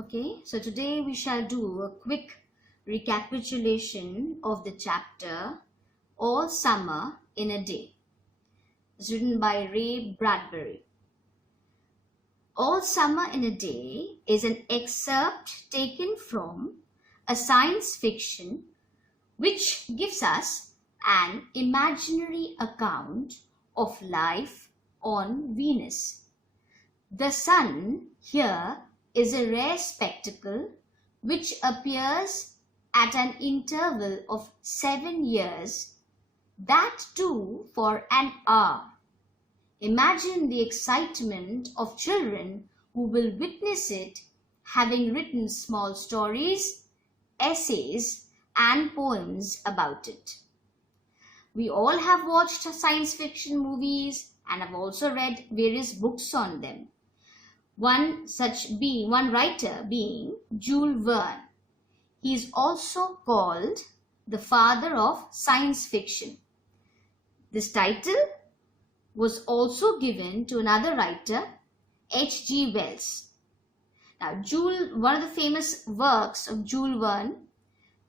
Okay, so today we shall do a quick recapitulation of the chapter All Summer in a Day. It's written by Ray Bradbury. All Summer in a Day is an excerpt taken from a science fiction which gives us an imaginary account of life on Venus. The sun here is a rare spectacle which appears at an interval of 7 years, that too for an hour. Imagine the excitement of children who will witness it, having written small stories, essays, and poems about it. We all have watched science fiction movies and have also read various books on them. One writer being Jules Verne. He is also called the father of science fiction. This title was also given to another writer, H.G. Wells. Now, one of the famous works of Jules Verne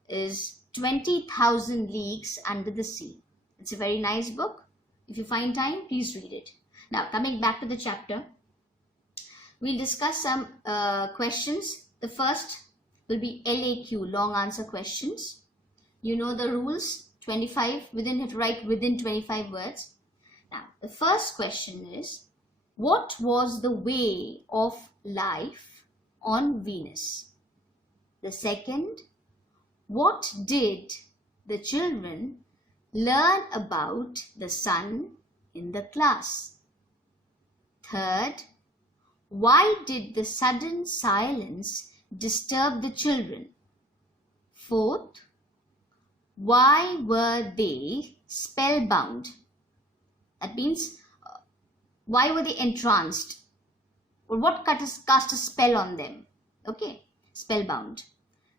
is 20,000 Leagues Under the Sea. It's a very nice book. If you find time, please read it. Now, coming back to the chapter, we'll discuss some questions. The first will be LAQ, long answer questions. You know the rules, 25, write within 25 words. Now, the first question is, what was the way of life on Venus? The second, what did the children learn about the sun in the class? Third, why did the sudden silence disturb the children? Fourth, why were they spellbound? That means, why were they entranced? Or what cast a spell on them? Okay, spellbound.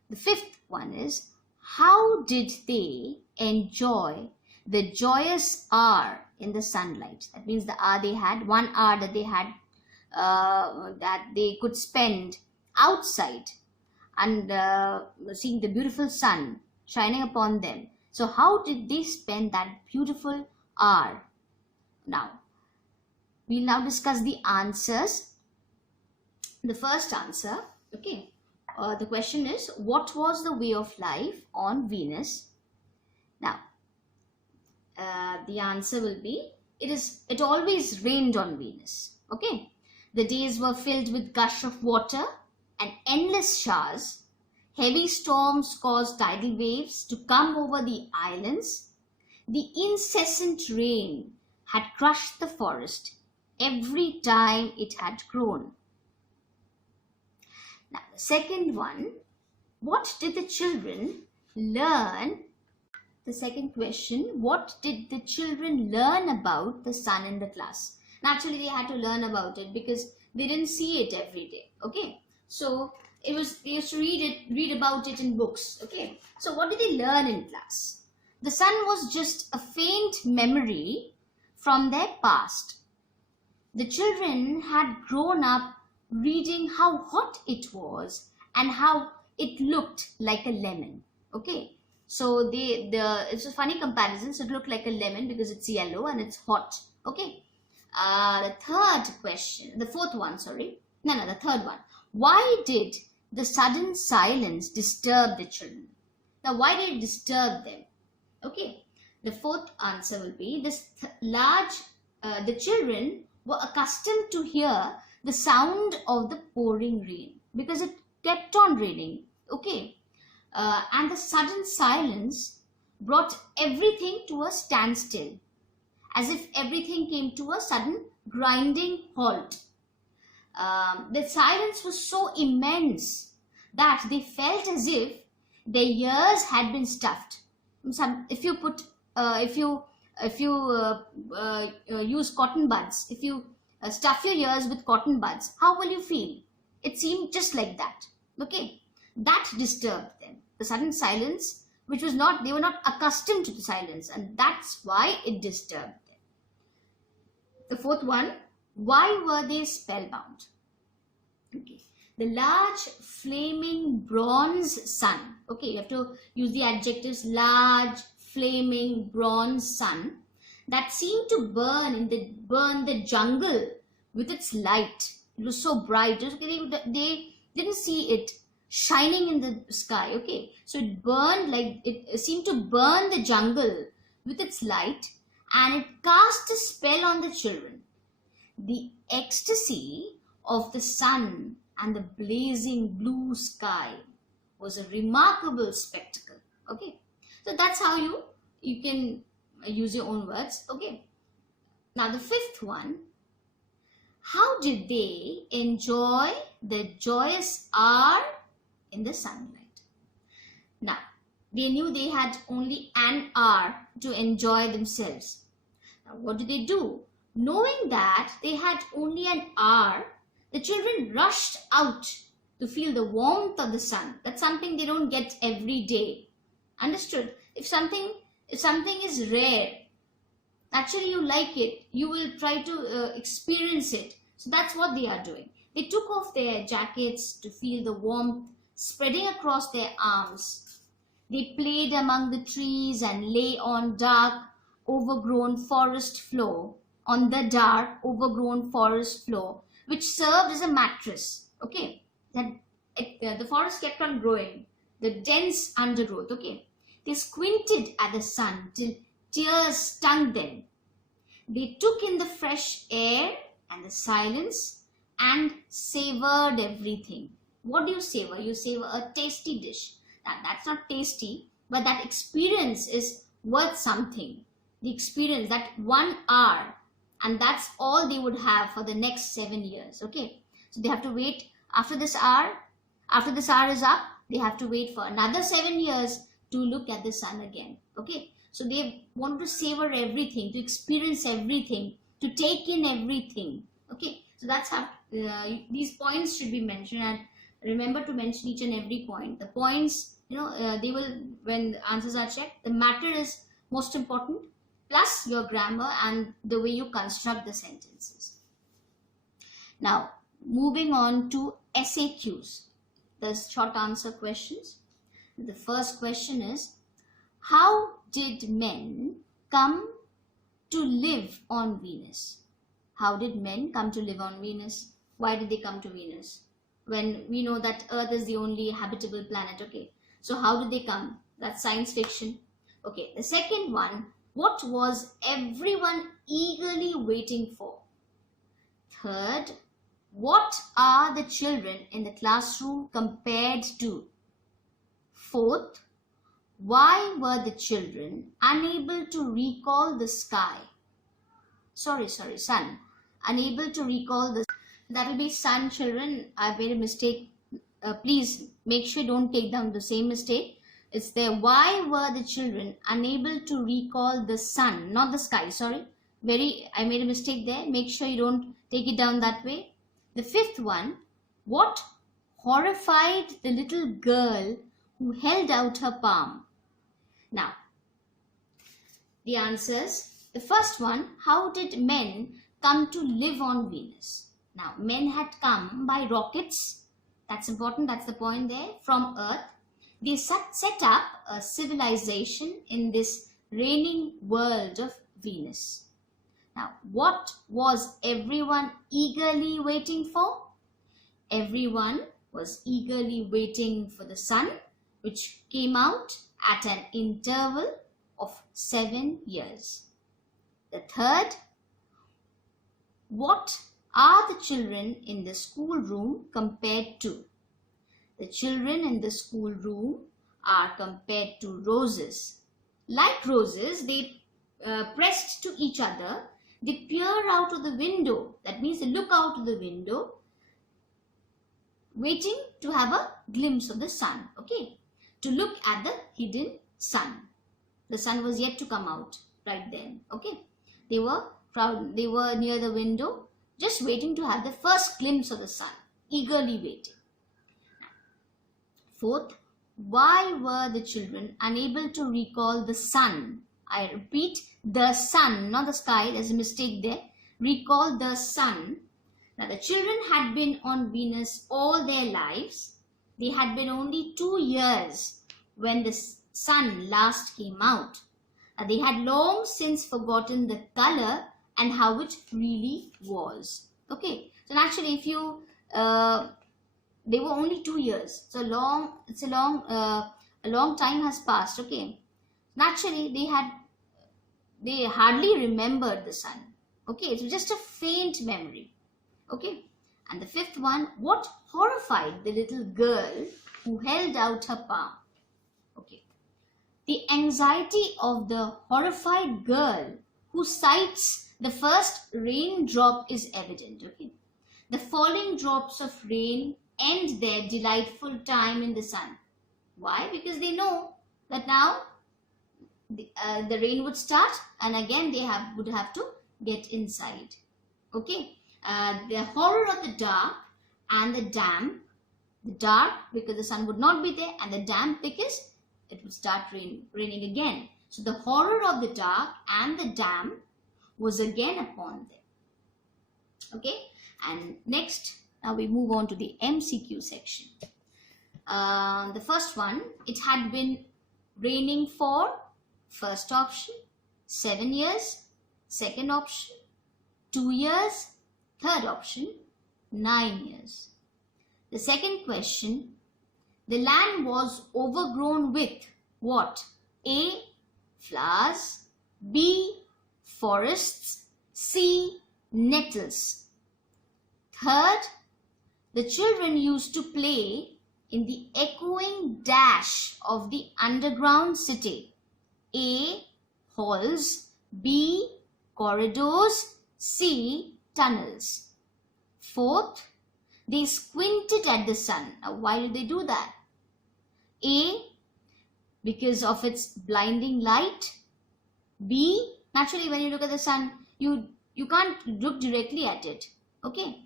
The fifth one is, how did they enjoy the joyous hour in the sunlight? That means the hour they had, 1 hour that they had, that they could spend outside and seeing the beautiful sun shining upon them. So how did they spend that beautiful hour? Now, we'll now discuss the answers. The first answer, okay, the question is, what was the way of life on Venus? Now, the answer will be, it always rained on Venus, okay. The days were filled with gush of water and endless showers. Heavy storms caused tidal waves to come over the islands. The incessant rain had crushed the forest every time it had grown. Now, the second one, what did the children learn? The second question, what did the children learn about the sun in the class? Naturally, they had to learn about it because they didn't see it every day. Okay, so they used to read about it in books. Okay, so what did they learn in class? The sun was just a faint memory from their past. The children had grown up reading how hot it was and how it looked like a lemon. Okay, so it's a funny comparison. So it looked like a lemon because it's yellow and it's hot. Okay. The third one. Why did the sudden silence disturb the children? Now, why did it disturb them? Okay. The fourth answer will be, the children were accustomed to hear the sound of the pouring rain because it kept on raining. Okay. And the sudden silence brought everything to a standstill, as if everything came to a sudden grinding halt. The silence was so immense that they felt as if their ears had been stuffed. If you use cotton buds, if you stuff your ears with cotton buds, how will you feel? It seemed just like that. Okay, that disturbed them. The sudden silence, they were not accustomed to the silence, and that's why it disturbed them. The fourth one, why were they spellbound? Okay. The large flaming bronze sun. Okay, you have to use the adjectives large, flaming bronze sun that seemed to burn the jungle with its light. It was so bright. They didn't see it shining in the sky. Okay, so it burned like it seemed to burn the jungle with its light, and it cast a spell on the children. The ecstasy of the sun and the blazing blue sky was a remarkable spectacle. Okay, so that's how you can use your own words. Okay, now the fifth one. How did they enjoy the joyous hour in the sunlight? Now, they knew they had only an hour to enjoy themselves. Now, what did they do? Knowing that they had only an hour, the children rushed out to feel the warmth of the sun. That's something they don't get every day. Understood? If something is rare, actually you like it, you will try to experience it. So that's what they are doing. They took off their jackets to feel the warmth spreading across their arms. They played among the trees and lay on the dark, overgrown forest floor, which served as a mattress. Okay, the forest kept on growing, the dense undergrowth. Okay, they squinted at the sun till tears stung them. They took in the fresh air and the silence and savored everything. What do you savor? You savor a tasty dish. That's not tasty, but that experience is worth something. The experience, that 1 hour, and that's all they would have for the next 7 years. Okay, so they have to wait after this hour. After this hour is up, they have to wait for another 7 years to look at the sun again. Okay, so they want to savor everything, to experience everything, to take in everything. Okay, so that's how these points should be mentioned, and remember to mention each and every point. The points, they will, when the answers are checked, the matter is most important, plus your grammar and the way you construct the sentences. Now, moving on to SAQs, the short answer questions. The first question is, how did men come to live on Venus? How did men come to live on Venus? Why did they come to Venus? When we know that Earth is the only habitable planet. Okay, so how did they come? That's science fiction. Okay, the second one, what was everyone eagerly waiting for? Third, what are the children in the classroom compared to? Fourth, why were the children unable to recall the sky? Sun. Unable to recall the... That will be sun, children. I made a mistake. Please make sure you don't take down the same mistake. It's there. Why were the children unable to recall the sun, not the sky? Sorry. I made a mistake there. Make sure you don't take it down that way. The fifth one, what horrified the little girl who held out her palm? Now, the answers. The first one, how did men come to live on Venus? Now, men had come by rockets. That's important. That's the point there. From Earth. They set up a civilization in this reigning world of Venus. Now, what was everyone eagerly waiting for? Everyone was eagerly waiting for the sun, which came out at an interval of 7 years. The third, what are the children in the schoolroom compared to? The children in the schoolroom are compared to roses. Like roses, they pressed to each other. They peer out of the window. That means they look out of the window, waiting to have a glimpse of the sun. Okay, to look at the hidden sun. The sun was yet to come out right then. Okay, they were proud. They were near the window, just waiting to have the first glimpse of the sun, eagerly waiting. Fourth, why were the children unable to recall the sun? I repeat, the sun, not the sky. There's a mistake there. Recall the sun Now the children had been on Venus all their lives. They had been only 2 years when the sun last came out. They had long since forgotten the color and how it really was. Okay, so naturally, if you they were only 2 years, so a long time has passed. Okay, naturally they hardly remembered the sun. Okay, it was just a faint memory. Okay, and the fifth one, what horrified the little girl who held out her palm? Okay, the anxiety of the horrified girl who sights the first raindrop is evident. Okay, the falling drops of rain end their delightful time in the sun. Why? Because they know that now the rain would start, and again they would have to get inside. Okay, the horror of the dark and the damp. The dark because the sun would not be there, and the damp because it would start raining again. So the horror of the dark and the damp was again upon them. Okay, and next now we move on to the MCQ section. The first one, it had been raining for, first option, 7 years, second option, 2 years, third option, 9 years. The second question, the land was overgrown with what? A, flowers, B, forests, C, nettles. Third, the children used to play in the echoing dash of the underground city. A, halls, B, corridors, C, tunnels. Fourth, they squinted at the sun. Now, why did they do that? A, because of its blinding light. B, naturally when you look at the sun, you can't look directly at it. Okay,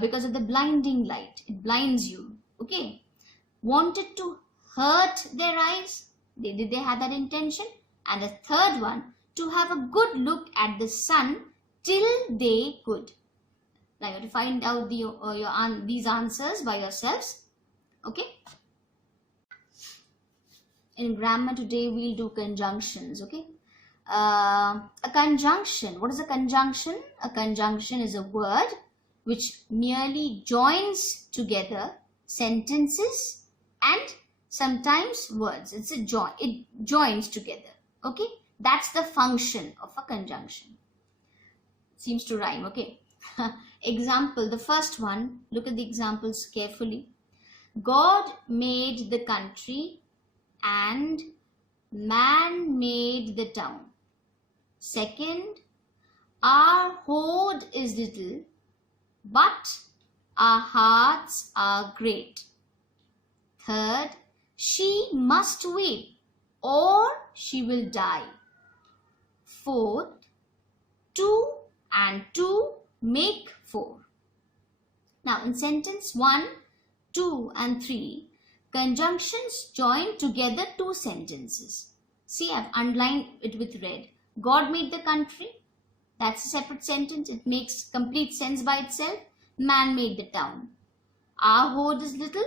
because of the blinding light, it blinds you. Okay, wanted to hurt their eyes. Did they have that intention? And the third one, to have a good look at the sun till they could. Now you have to find out these answers by yourselves. Okay. In grammar today we'll do conjunctions. Okay. A conjunction. What is a conjunction? A conjunction is a word which merely joins together sentences and sometimes words. It's a join. It joins together. Okay. That's the function of a conjunction. Seems to rhyme. Okay. Example, the first one, look at the examples carefully. God made the country and man made the town. Second, our hoard is little, but our hearts are great. Third, she must weep or she will die. Fourth, 2 and 2 make 4. Now in sentence 1, 2 and 3, conjunctions join together 2 sentences. See, I've underlined it with red. God made the country. That's a separate sentence. It makes complete sense by itself. Man made the town. Our hoard is little.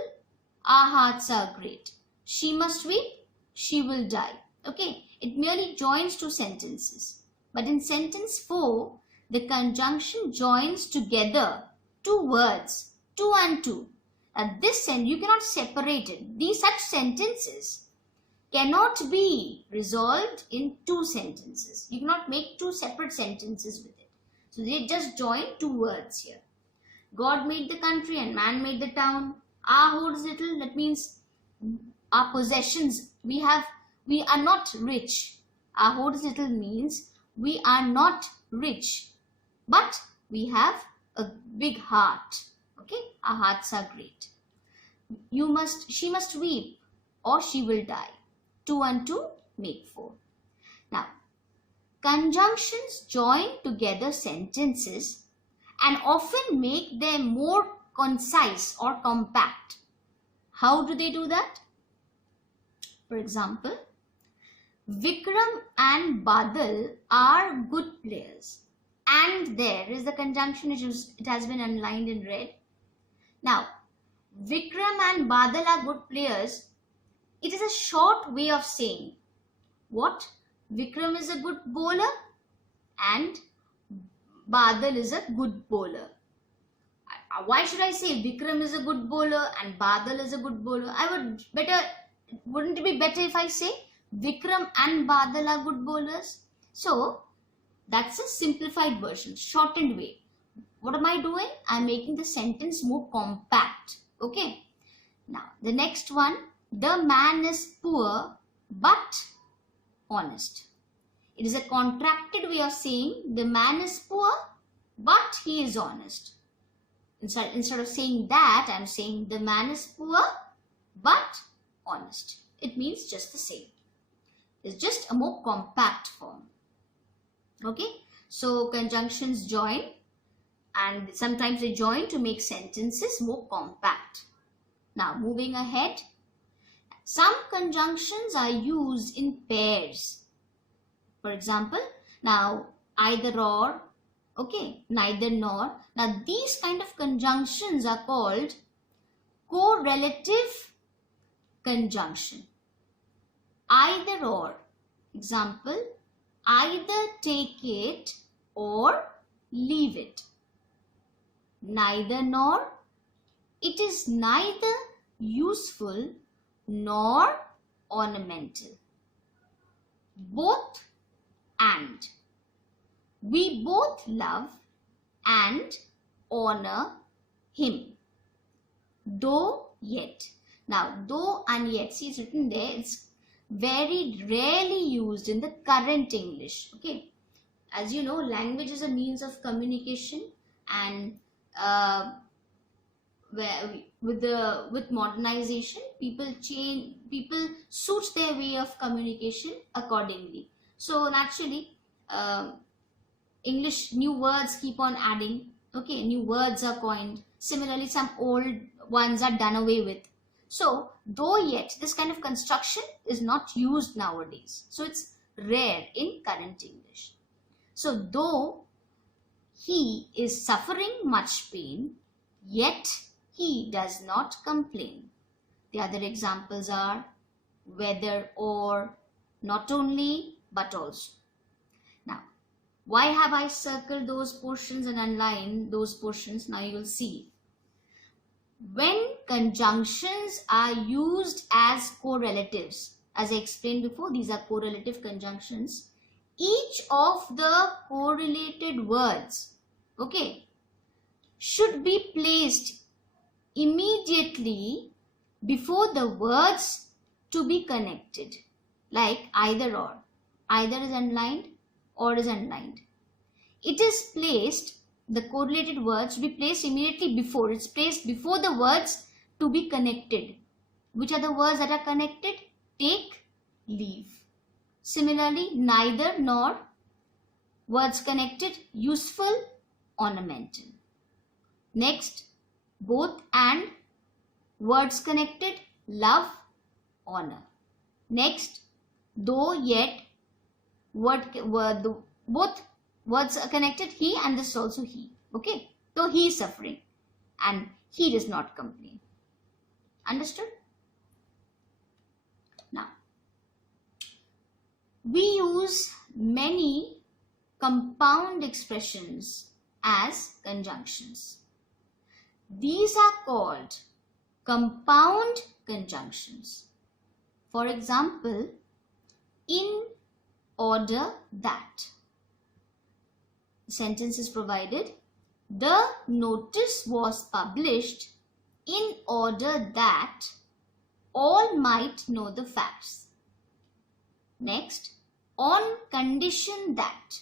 Our hearts are great. She must weep. She will die. Okay. It merely joins 2 sentences. But in sentence 4, the conjunction joins together 2 words, 2 and 2. Now this sentence, you cannot separate it. These such sentences cannot be resolved in 2 sentences. You cannot make 2 separate sentences with it. So they just join 2 words here. God made the country and man made the town. Our hoard is little. That means our possessions, we are not rich. Our hoard is little means we are not rich. But we have a big heart. Okay, our hearts are great. She must weep or she will die. 2 and 2 make 4. Now, conjunctions join together sentences and often make them more concise or compact. How do they do that? For example, Vikram and Badal are good players. and there is the conjunction. It has been underlined in red. Now, Vikram and Badal are good players. It is a short way of saying what? Vikram is a good bowler and Badal is a good bowler. Why should I say Vikram is a good bowler and Badal is a good bowler? Wouldn't it be better if I say Vikram and Badal are good bowlers? So that's a simplified version, shortened way. What am I doing? I'm making the sentence more compact. Okay. Now the next one, the man is poor but honest. It is a contracted way of saying the man is poor but he is honest. Instead of saying that, I'm saying the man is poor but honest. It means just the same. It's just a more compact form. Okay, so conjunctions join, and sometimes they join to make sentences more compact. Now moving ahead, some conjunctions are used in pairs. For example, now either or, okay, neither nor. Now these kind of conjunctions are called correlative conjunction. Either or. Example, either take it or leave it. Neither nor. It is neither useful nor ornamental. Both and. We both love and honor him. Though yet. Now, though and yet, see, it's written there. It's very rarely used in the current English. Okay, as you know, language is a means of communication, and with modernization, people suit their way of communication accordingly. So naturally, English new words keep on adding. Okay, new words are coined. Similarly, some old ones are done away with. So, though yet, this kind of construction is not used nowadays. So, it's rare in current English. So, though he is suffering much pain, yet he does not complain. The other examples are whether or, not only, but also. Now, why have I circled those portions and underlined those portions? Now, you will see. When conjunctions are used as correlatives, as I explained before, these are correlative conjunctions. Each of the correlated words, okay, should be placed immediately before the words to be connected, like either or. Either is underlined, or is underlined. It is placed, the correlated words should be placed immediately before. It's placed before the words to be connected. Which are the words that are connected? Take, leave. Similarly, neither nor, words connected, useful, ornamental. Next, both and, words connected, love, honor. Next, though, yet, both words are connected, he and this is also he. Okay, though he is suffering and he does not complain. Understood? Now, we use many compound expressions as conjunctions. These are called compound conjunctions. For example, in order that. The sentence is provided. The notice was published in order that all might know the facts. Next, on condition that.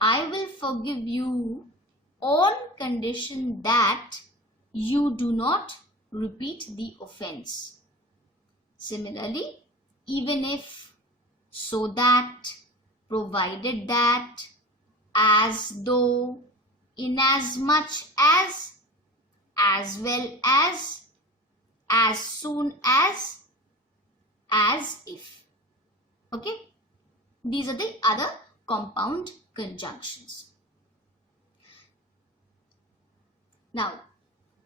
I will forgive you on condition that you do not repeat the offense. Similarly, even if, so that, provided that, as though, inasmuch as well as soon as if. Okay, these are the other compound conjunctions. Now,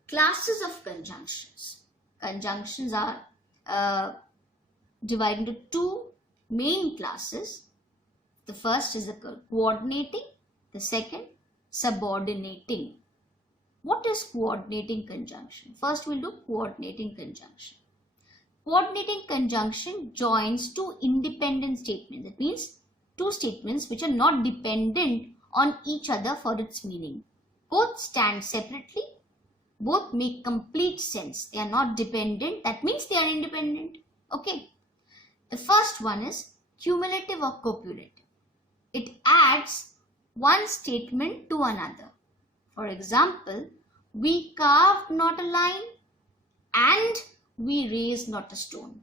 classes of conjunctions. Conjunctions are divided into two main classes. The first is the coordinating, the second subordinating. What is coordinating conjunction? First we'll do coordinating conjunction. Coordinating conjunction joins two independent statements. That means two statements which are not dependent on each other for its meaning. Both stand separately, both make complete sense. They are not dependent, that means they are independent. Okay. The first one is cumulative or copulative. It adds one statement to another. For example, we carved not a line and we raised not a stone.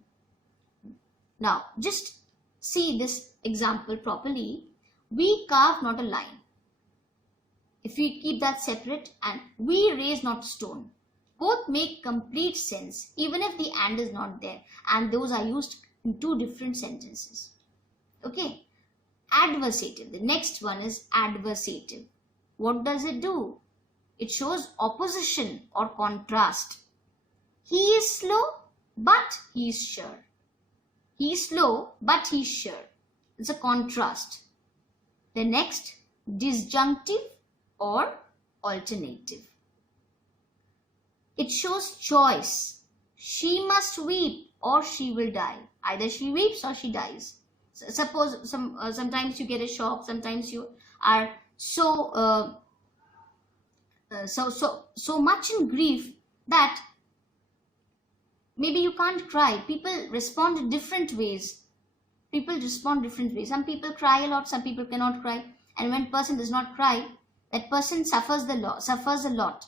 Now, just see this example properly. We carved not a line. If we keep that separate, and we raised not a stone, both make complete sense even if the and is not there, and those are used in two different sentences. Okay. Adversative. The next one is adversative. What does it do? It shows opposition or contrast. He is slow, but he is sure. He is slow, but he is sure. It's a contrast. The next, disjunctive or alternative. It shows choice. She must weep or she will die. Either she weeps or she dies. So suppose sometimes you get a shock, sometimes you are so much in grief that maybe you can't cry. People respond in different ways. Some people cry a lot, some people cannot cry. And when a person does not cry, that person suffers a lot.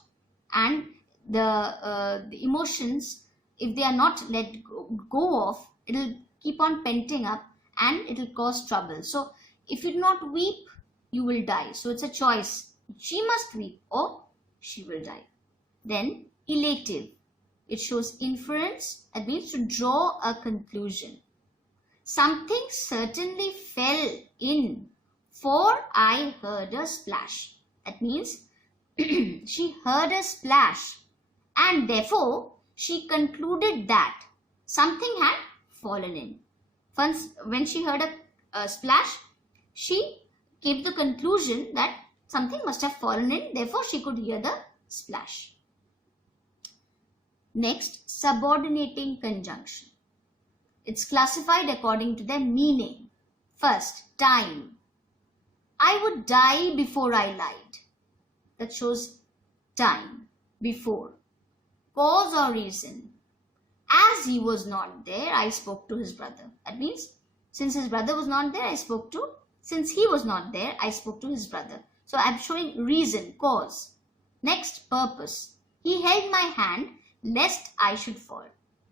And the emotions, if they are not let go of, it will keep on penting up and it will cause trouble. So if you do not weep, you will die. So it's a choice. She must weep or she will die. Then elative. It shows inference. That means to draw a conclusion. Something certainly fell in, for I heard a splash. That means she heard a splash and therefore she concluded that something had fallen in. Once, when she heard a splash, she came to the conclusion that something must have fallen in, therefore she could hear the splash. Next, subordinating conjunction. It's classified according to their meaning. First, time. I would die before I lied. That shows time, before. Cause or reason. As he was not there, I spoke to his brother. That means, since his brother was not there, since he was not there, I spoke to his brother. So I'm showing reason, cause. Next, purpose. He held my hand lest I should fall.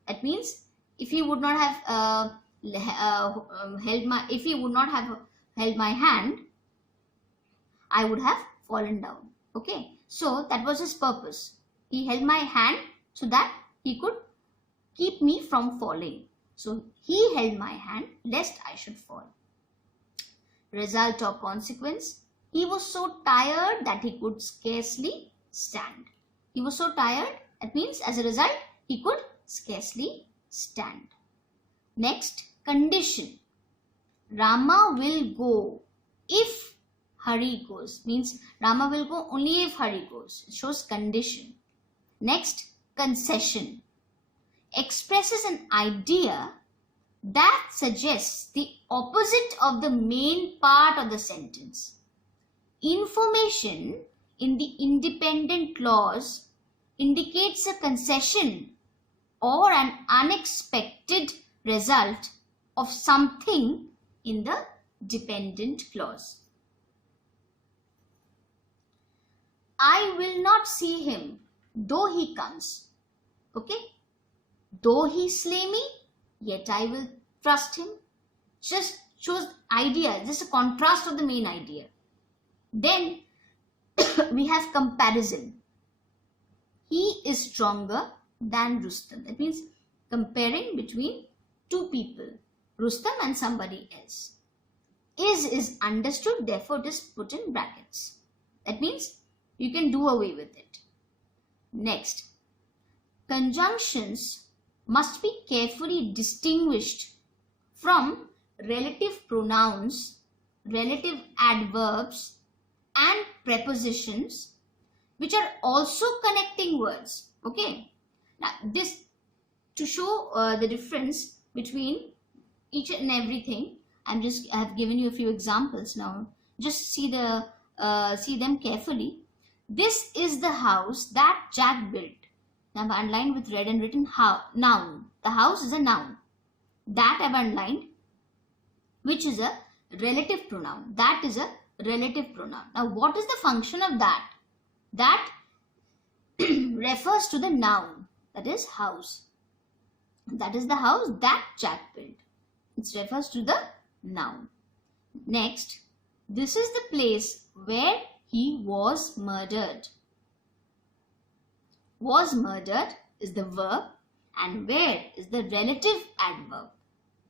That means, if he would not have held my hand, I would have fallen down. Okay, so that was his purpose. He held my hand so that he could keep me from falling. So he held my hand lest I should fall. Result or consequence. He was so tired that he could scarcely stand. He was so tired, that means as a result he could scarcely stand. Next, condition. Rama will go if Hari goes. Means Rama will go only if Hari goes. It shows condition. Next, concession. Expresses an idea that suggests the opposite of the main part of the sentence. Information in the independent clause indicates a concession or an unexpected result of something in the dependent clause. I will not see him though he comes. Okay? Though he slay me, yet I will trust him. Just shows idea, just a contrast of the main idea. Then we have comparison. He is stronger than Rustam. That means comparing between two people, Rustam and somebody else. Is understood, therefore it is put in brackets. That means you can do away with it. Next, conjunctions must be carefully distinguished from relative pronouns, relative adverbs, and prepositions, which are also connecting words. Okay. Now, this to show the difference between each and everything, I have given you a few examples. Now, just see them carefully. This is the house that Jack built. Now, I've underlined with red and written noun. The house is a noun. That I've underlined, which is a relative pronoun. That is a relative pronoun. Now, what is the function of that? That refers to the noun, that is house. That is the house that Jack built. It refers to the noun. Next, this is the place where he was murdered. Was murdered is the verb and where is the relative adverb.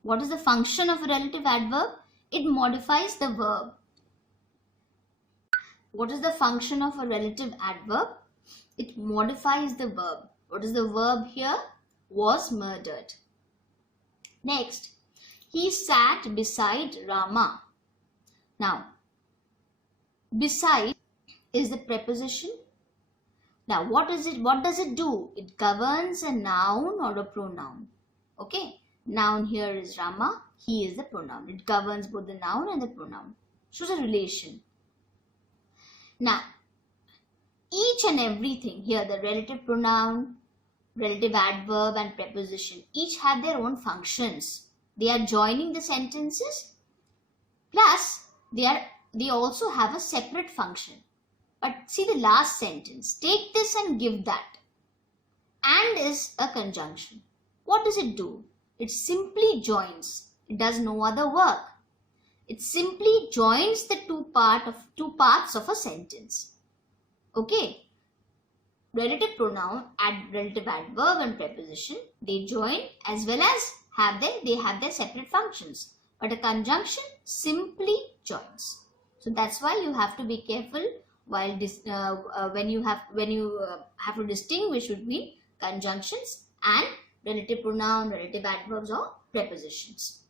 What is the function of a relative adverb? It modifies the verb. What is the function of a relative adverb? It modifies the verb. What is the verb here? Was murdered. Next, he sat beside Rama. Now, beside is the preposition. Now, what does it do? It governs a noun or a pronoun. Okay, noun here is Rama. He is the pronoun. It governs both the noun and the pronoun. Shows a relation. Now, each and everything here, the relative pronoun, relative adverb and preposition, each have their own functions. They are joining the sentences, plus they also have a separate function. But see the last sentence, take this and give that. And is a conjunction. What does it do? It simply joins. It does no other work. It simply joins the two parts of a sentence. Okay. Relative pronoun, relative adverb and preposition, they join as well as they have their separate functions. But a conjunction simply joins. So that's why you have to be careful while when you have to distinguish between conjunctions and relative pronoun, relative adverbs or prepositions.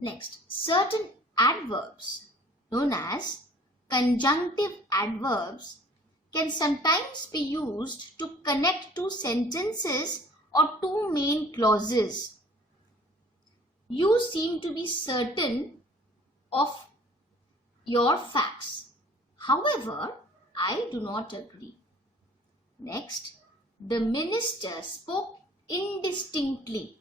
Next, certain adverbs known as conjunctive adverbs can sometimes be used to connect two sentences or two main clauses. You seem to be certain of your facts. However, I do not agree. Next, the minister spoke indistinctly.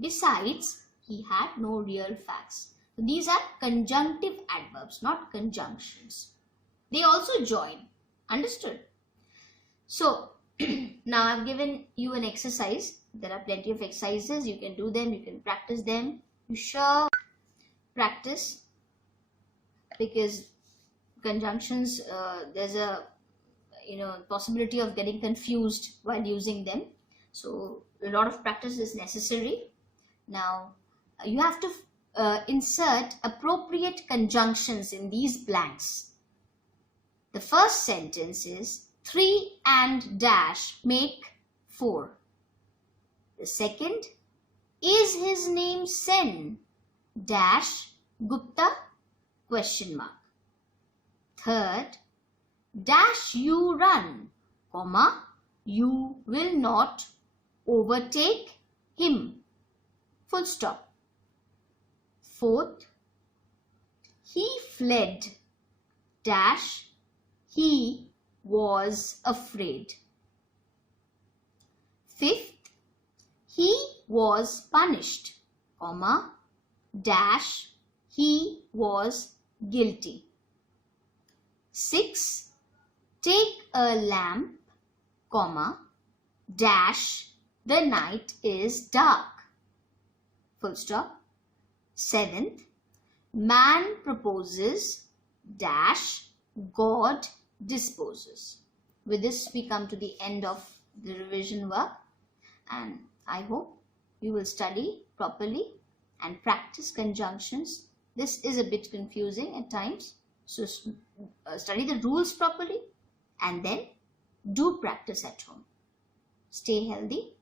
Besides, he had no real facts. So these are conjunctive adverbs, not conjunctions. They also join. Understood? So, now I've given you an exercise. There are plenty of exercises. You can do them. You can practice them. You sure practice, because conjunctions, there's a possibility of getting confused while using them. So a lot of practice is necessary. Now you have to insert appropriate conjunctions in these blanks. The first sentence is 3 and dash make 4. The second, is his name Sen dash Gupta question mark. Third, dash you run, comma, you will not overtake him, full stop. Fourth, he fled, dash, he was afraid. Fifth, he was punished, comma, dash, he was guilty. 6. Take a lamp, comma, dash, the night is dark, full stop. 7th, man proposes, dash, God disposes. With this we come to the end of the revision work, and I hope you will study properly and practice conjunctions. This is a bit confusing at times, so study the rules properly and then Do practice at home. Stay healthy.